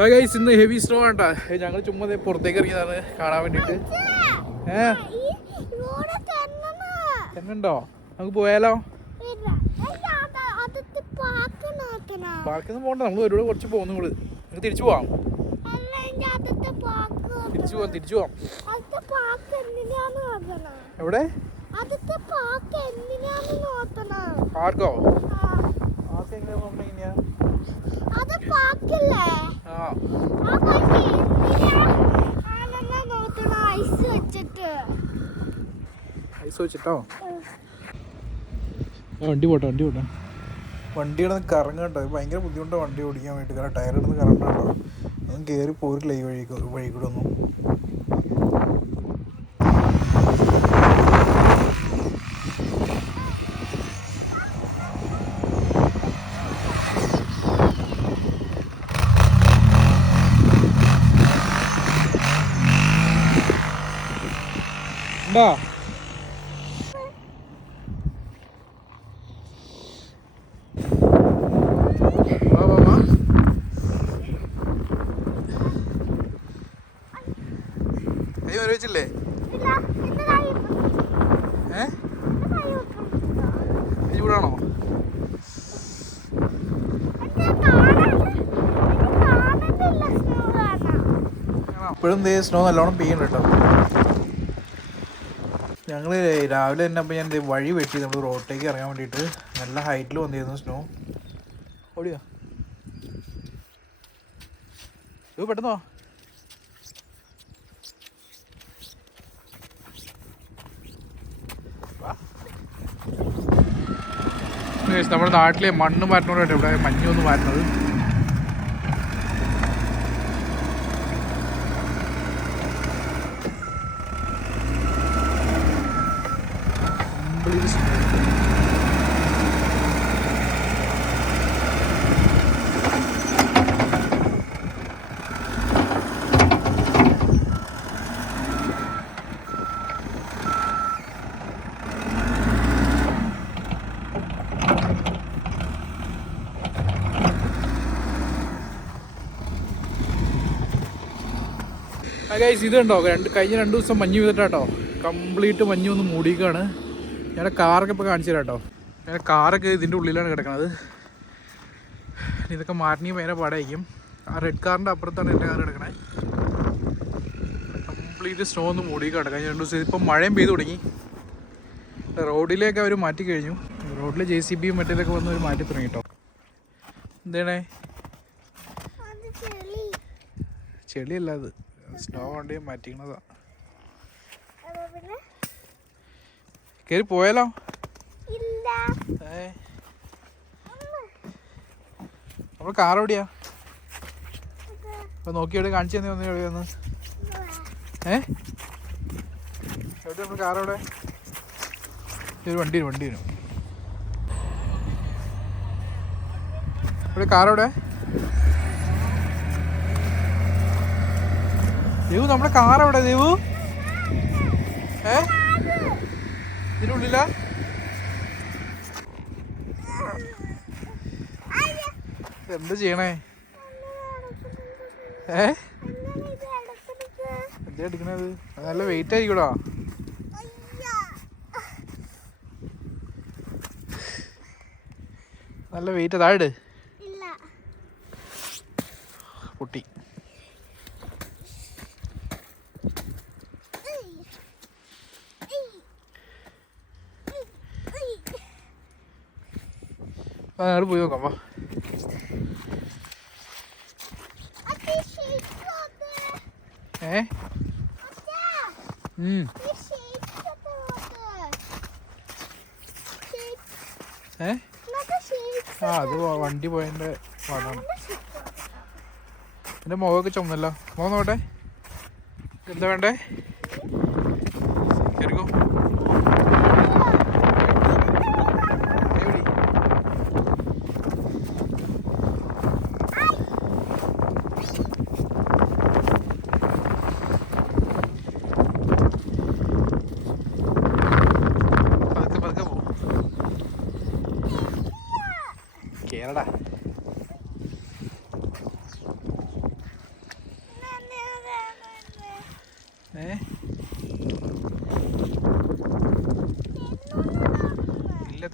Guys ഇന്ന് heavy snow ആണ്ടാ. ഞങ്ങൾ ചുമ്മാ പുറത്തേക്ക് ഇറങ്ങിയതാണ് കാണാൻ വേണ്ടിട്ട്. എന്നുണ്ടോ? നമുക്ക് പോയാലോ? പാർക്കൊന്നും പോകണ്ട, നമ്മൾ ഒരുപാട് കുറച്ച് പോകുന്നു. നമുക്ക് തിരിച്ചു പോവാം. തിരിച്ചു പോവാം. എവിടെ? പാർക്കോ? പാർക്ക് എങ്ങനെയാ നോക്കണെങ്ങനെയാ? ഐസ് വെച്ചിട്ടോ? വണ്ടി പോട്ടെ. വണ്ടി കിടന്ന് കറങ്ങട്ടോ. ഭയങ്കര ബുദ്ധിമുട്ടാണ് വണ്ടി ഓടിക്കാൻ വേണ്ടി. കാരണം ടയർ കിടന്ന് കറങ്ങട്ടോ. ഒന്നും കയറി പോരില്ല ഈ വഴി കൂടെ ഒന്നും. എന്താ വെച്ചില്ലേ? ചൂടാണോ? ഇപ്പോഴും സ്നോ നല്ലോണം പെയ്യുന്നുണ്ട് കേട്ടോ. ഞങ്ങൾ രാവിലെ തന്നെ അപ്പോൾ ഞാൻ വഴി വെട്ടി നമ്മൾ റോഡിലേക്ക് ഇറങ്ങാൻ വേണ്ടിയിട്ട്. നല്ല ഹൈറ്റിൽ വന്നിരുന്നു സ്നോ. ഓടിയോ പെട്ടെന്നോ? നമ്മുടെ നാട്ടിലെ മണ്ണ് മാറ്റുന്നതുകൊണ്ടാണ് ഇവിടെ മഞ്ഞൊന്ന് മാറ്റുന്നത്. ഗൈസ് ഇത് കണ്ടോ, കഴിഞ്ഞ 2 ദിവസം മഞ്ഞ് വീതിട്ടാട്ടോ. കംപ്ലീറ്റ് മഞ്ഞ് ഒന്ന് മൂടിക്കാണ്. ഞങ്ങളുടെ കാറൊക്കെ ഇപ്പോൾ കാണിച്ചു തരാം കേട്ടോ. ഞങ്ങളുടെ കാറൊക്കെ ഇതിൻ്റെ ഉള്ളിലാണ് കിടക്കുന്നത്. ഇതൊക്കെ മാറ്റി വേറെ പാടായിരിക്കും. ആ റെഡ് കാറിൻ്റെ അപ്പുറത്താണ് എൻ്റെ കാർ കിടക്കണേ. കംപ്ലീറ്റ് സ്നോ ഒന്ന് മൂടിക്കാണ് കഴിഞ്ഞ 2 ദിവസം. ഇപ്പം മഴയും പെയ്തു തുടങ്ങി. റോഡിലേക്ക് അവർ മാറ്റി കഴിഞ്ഞു. റോഡിൽ JCB മറ്റേതൊക്കെ വന്ന് അവർ മാറ്റി തുടങ്ങി കേട്ടോ. എന്തേണേ? ചെളിയല്ല, അത് സ്നോ കൊണ്ട് മാറ്റിക്കണതാ. കയറി പോയാലോ? നമ്മൾ കാർ എവിടെയാ? അപ്പൊ നോക്കിയോടെ കാണിച്ചു തന്നെ വന്നു. എവിടെയാന്ന്? എവിടെ നമ്മൾ കാർ? എവിടെ? ഒരു വണ്ടി വരും. ഇവിടെ കാർ എവിടെ? ദേവു, നമ്മുടെ കാർ എവിടെ ദേവു? ഇതിനുള്ളിലാ? എന്താ ചെയ്യണേ? എന്താ എടുക്കണത്? നല്ല വെയിറ്റ് ആയിരിക്കൂടാ. നല്ല വെയിറ്റ്. താഴെ പൊട്ടി. അങ്ങോട്ട് പോയി നോക്കാം. അത് വണ്ടി പോയതിൻ്റെ പാടാണ്. എൻ്റെ മുഖമൊക്കെ ചുമന്നല്ലോ. മുഖം നോട്ടെ, എന്താ വേണ്ടേ? കയറിക്കോ. കേരള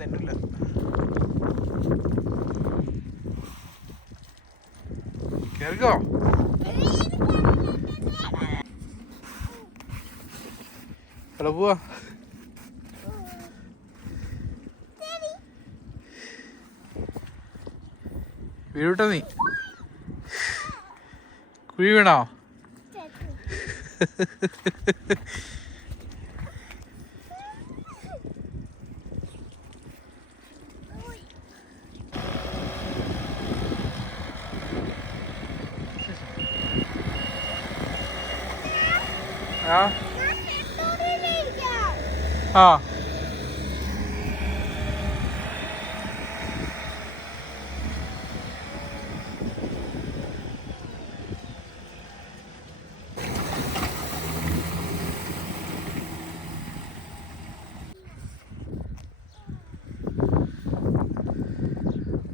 തെന്നില്ല. കേറിക്കോ. എവിടെ പോവാ? വീഴുട്ടോ നീ. കുഴി വീണോ? ആ ആ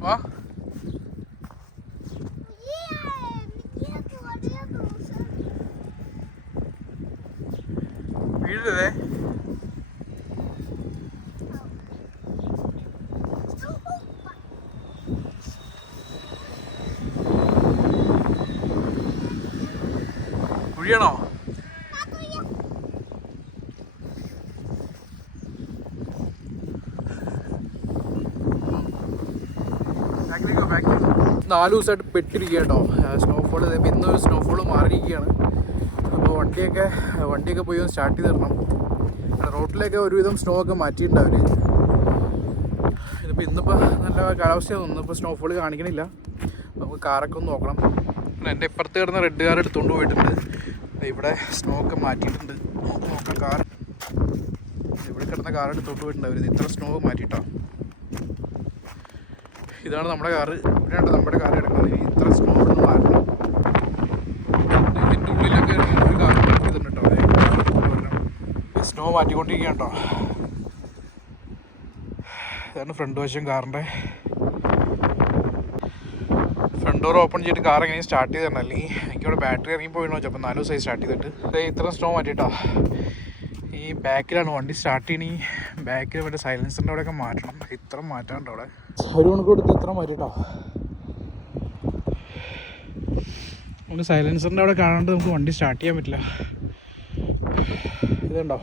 വാ. വീഴരുതേ. കുഴിയാണോ? ബാക്കിലേക്ക് 4 ദിവസമായിട്ട് പെട്ടിരിക്കുക കേട്ടോ. സ്നോഫോൾ ഇന്ന് സ്നോഫോൾ മാറിയിരിക്കുകയാണ്. അപ്പോൾ വണ്ടിയൊക്കെ പോയി ഒന്ന് സ്റ്റാർട്ട് ചെയ്ത് തരണം. റോട്ടിലൊക്കെ ഒരുവിധം സ്നോ ഒക്കെ മാറ്റിയിട്ടുണ്ട് അവർ. ഇന്നിപ്പോൾ നല്ല കാലാവസ്ഥയാണ്. ഇന്നിപ്പോൾ സ്നോഫോൾ കാണിക്കണില്ല. നമുക്ക് കാറൊക്കെ ഒന്ന് നോക്കണം. എൻ്റെ ഇപ്പുറത്ത് കിടന്ന റെഡ് കാർ എടുത്തുകൊണ്ട് പോയിട്ടുണ്ട്. ഇവിടെ സ്നോ ഒക്കെ മാറ്റിയിട്ടുണ്ട്. നോക്കാം കാർ. ഇവിടെ കിടന്ന കാർ എടുത്തുകൊണ്ട് പോയിട്ടുണ്ട് അവർ. ഇത്ര സ്നോ മാറ്റിയിട്ടോ. ഇതാണ് നമ്മുടെ കാറ്. ഇവിടെയാണ് നമ്മുടെ കാർ കിടക്കുന്നത്. ഇത്ര സ്നോ ഒന്ന് മാറ്റണം. ഇതിൻ്റെ ഉള്ളിലൊക്കെ ഒരു കാർ ചെയ്തിട്ടുണ്ട് കേട്ടോ. സ്നോ മാറ്റിക്കൊണ്ടിരിക്കുക കേട്ടോ. ഇതാണ് ഫ്രണ്ട് വശം കാറിൻ്റെ. ഫ്രണ്ട് ഡോർ ഓപ്പൺ ചെയ്തിട്ട് കാർ എങ്ങനെയും സ്റ്റാർട്ട് ചെയ്ത് തരണം. അല്ലെങ്കിൽ എനിക്കിവിടെ ബാറ്ററി ഇറങ്ങി പോയിണോ അപ്പോൾ 4 ദിവസമായി സ്റ്റാർട്ട് ചെയ്തിട്ട്. ഇത്ര സ്നോ മാറ്റിയിട്ടോ. ഈ ബാക്കിലാണ് വണ്ടി സ്റ്റാർട്ട് ചെയ്യണി. ബാക്കിൽ മറ്റേ സൈലൻസറിൻ്റെ അവിടെയൊക്കെ മാറ്റണം. ഇത്ര മാറ്റാനുണ്ടോ അവിടെ. 1 മണിക്കൂർ എടുത്ത് ഇത്ര മാറ്റിയിട്ടോ. നമുക്ക് സൈലൻസറിൻ്റെ അവിടെ കാണാണ്ട് നമുക്ക് വണ്ടി സ്റ്റാർട്ട് ചെയ്യാൻ പറ്റില്ല. ഇതുണ്ടോ?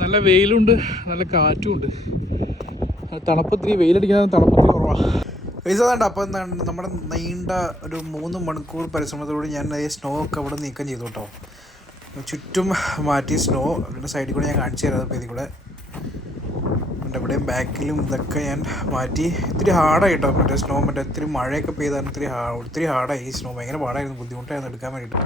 നല്ല വെയിലുണ്ട്, നല്ല കാറ്റുമുണ്ട്. തണുപ്പത്തിരി വെയിലടിക്കാൻ തണുപ്പത്തിരി കുറവാണ്. പൈസ വേണ്ട. അപ്പോൾ എന്താണ് നമ്മുടെ നീണ്ട ഒരു 3 മണിക്കൂർ പരിശ്രമത്തോടെ ഞാൻ സ്നോ ഒക്കെ അവിടെ നീക്കം ചെയ്തു കേട്ടോ. ചുറ്റും മാറ്റി സ്നോ അതിൻ്റെ സൈഡിൽ കൂടെ ഞാൻ കാണിച്ചു തരാം. അപ്പോൾ ഇതിൽ കൂടെ എവിടെയും ബാക്കിലും ഇതൊക്കെ ഞാൻ മാറ്റി. ഇത്തിരി ഹാർഡായി കേട്ടോ. മറ്റേ സ്നോ ഇത്തിരി മഴയൊക്കെ പെയ്താണ്. ഒത്തിരി ഹാർഡായി. ഈ സ്നോ ഭയങ്കര പാടായിരുന്നു. ബുദ്ധിമുട്ടായിരുന്നു എടുക്കാൻ വേണ്ടിയിട്ട്.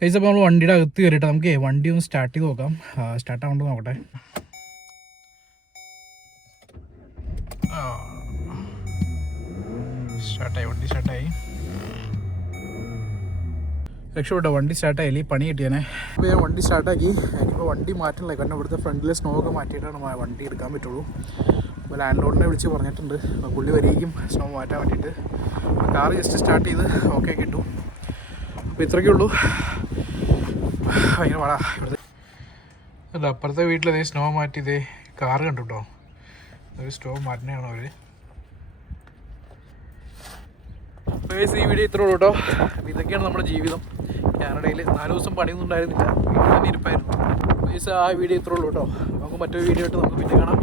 കഴിച്ചപ്പോൾ നമ്മൾ വണ്ടിയുടെ അകത്ത് കയറിയിട്ട് നമുക്ക് വണ്ടി ഒന്ന് സ്റ്റാർട്ട് ചെയ്ത് നോക്കാം. സ്റ്റാർട്ട് ആവേണ്ടത് നോക്കട്ടെ. സ്റ്റാർട്ടായി. വണ്ടി സ്റ്റാർട്ടായി. രക്ഷപ്പെട്ടോ. വണ്ടി സ്റ്റാർട്ടായില്ലേ. പണി കിട്ടിയാനെ. ഇപ്പോൾ ഞാൻ വണ്ടി സ്റ്റാർട്ടാക്കി. എനിക്കിപ്പോൾ വണ്ടി മാറ്റണില്ല. കാരണം ഇവിടുത്തെ ഫ്രണ്ടിലെ സ്നോ ഒക്കെ മാറ്റിയിട്ടാണ് വണ്ടി എടുക്കാൻ പറ്റുള്ളൂ. അപ്പോൾ ലാൻഡ് ലോഡിനെ വിളിച്ച് പറഞ്ഞിട്ടുണ്ട്. പുള്ളി വരികയും സ്നോ മാറ്റാൻ വേണ്ടിയിട്ട്. കാറ് ജസ്റ്റ് സ്റ്റാർട്ട് ചെയ്ത് ഓക്കെ കിട്ടും. അപ്പോൾ ഇത്രയൊക്കെ ഉള്ളൂ. ഭയങ്കര പാടാ ഇവിടുത്തെ. അല്ല, അപ്പുറത്തെ വീട്ടിലതേ സ്നോ മാറ്റി ഇതേ കാറ് കണ്ടു കേട്ടോ. ഒരു സ്നോ മാറ്റുന്നതാണ് അവർ. ഈ വീഡിയോ ഇത്രേ ഉള്ളൂ കേട്ടോ. അപ്പോൾ ഇതൊക്കെയാണ് നമ്മുടെ ജീവിതം. കാനഡയിൽ 4 ദിവസം പണിയൊന്നും ഉണ്ടായിരുന്നില്ല. വീട്ടിൽ തന്നെ ഇരിപ്പായിരുന്നു. ആ വീഡിയോ ഇത്രേ ഉള്ളൂ കേട്ടോ. നമുക്ക് മറ്റൊരു വീഡിയോ ആയിട്ട് നമുക്ക് പിന്നെ കാണാം.